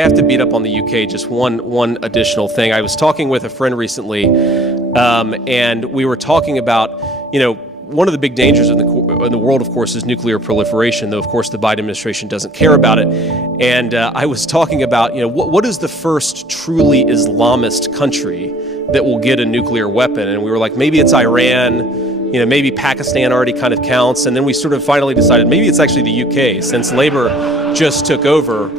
I have to beat up on the UK just one additional thing. I was talking with a friend recently, and we were talking about, one of the big dangers in the world, of course, is nuclear proliferation, though, of course, the Biden administration doesn't care about it. And I was talking about, what is the first truly Islamist country that will get a nuclear weapon? And we were like, maybe it's Iran, maybe Pakistan already kind of counts. And then we sort of finally decided maybe it's actually the UK, since Labour just took over.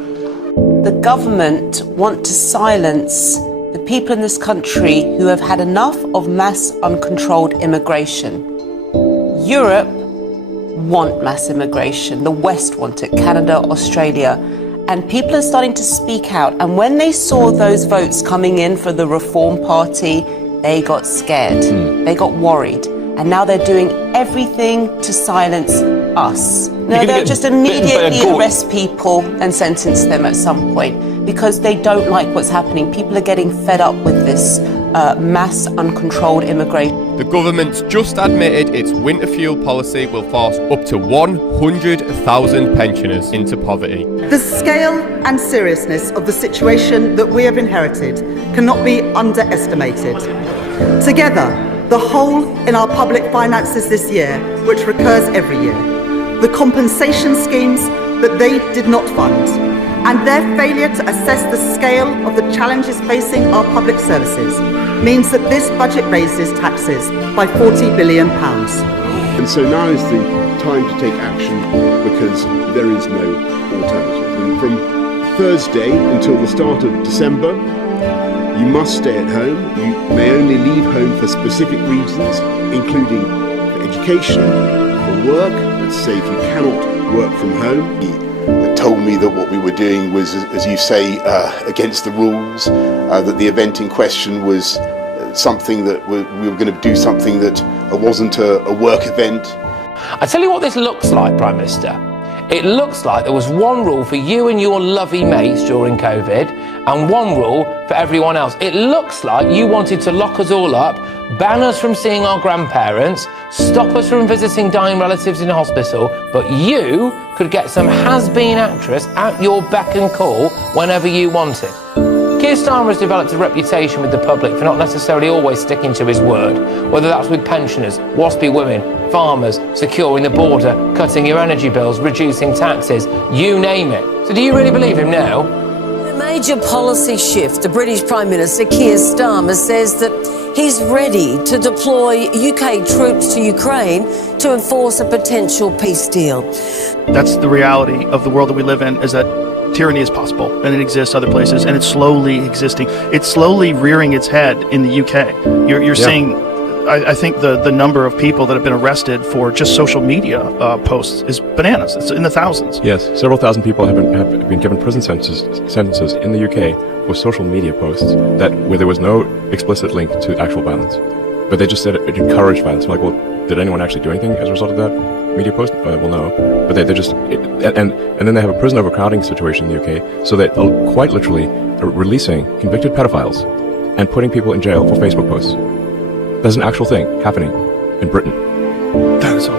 The government want to silence the people in this country who have had enough of mass uncontrolled immigration. Europe want mass immigration. The West want it, Canada, Australia. And people are starting to speak out. And when they saw those votes coming in for the Reform Party, they got scared. They got worried. And now they're doing everything to silence us. Now they'll just immediately arrest people and sentence them at some point because they don't like what's happening. People are getting fed up with this mass uncontrolled immigration. The government's just admitted its winter fuel policy will force up to 100,000 pensioners into poverty. The scale and seriousness of the situation that we have inherited cannot be underestimated. Together, the hole in our public finances this year, which recurs every year, the compensation schemes that they did not fund, and their failure to assess the scale of the challenges facing our public services means that this budget raises taxes by £40 billion. And so now is the time to take action because there is no alternative. And from Thursday until the start of December, you must stay at home. You may only leave home for specific reasons, including for education, for work. Let's say if you cannot work from home. That told me that what we were doing was, as you say, against the rules, that the event in question was something that we were going to do something that wasn't a work event. I tell you what this looks like, Prime Minister. It looks like there was one rule for you and your lovey mates during COVID and one rule for everyone else. It looks like you wanted to lock us all up, ban us from seeing our grandparents, stop us from visiting dying relatives in hospital, but you could get some has-been actress at your beck and call whenever you wanted. Keir Starmer has developed a reputation with the public for not necessarily always sticking to his word, whether that's with pensioners, waspy women, farmers, securing the border, cutting your energy bills, reducing taxes, you name it. So do you really believe him now? A major policy shift. The British Prime Minister Keir Starmer says that he's ready to deploy UK troops to Ukraine to enforce a potential peace deal. That's the reality of the world that we live in, is that tyranny is possible, and it exists other places, and it's slowly existing. It's slowly rearing its head in the UK. You're seeing, I think the number of people that have been arrested for just social media posts is bananas. It's in the thousands. Yes, several thousand people have been given prison sentences in the UK for social media posts where there was no explicit link to actual violence, but they just said it encouraged violence. I'm like, well, did anyone actually do anything as a result of that media post? Well, no. But they just and then they have a prison overcrowding situation in the UK, so they're quite literally releasing convicted pedophiles and putting people in jail for Facebook posts. That's an actual thing happening in Britain. That is so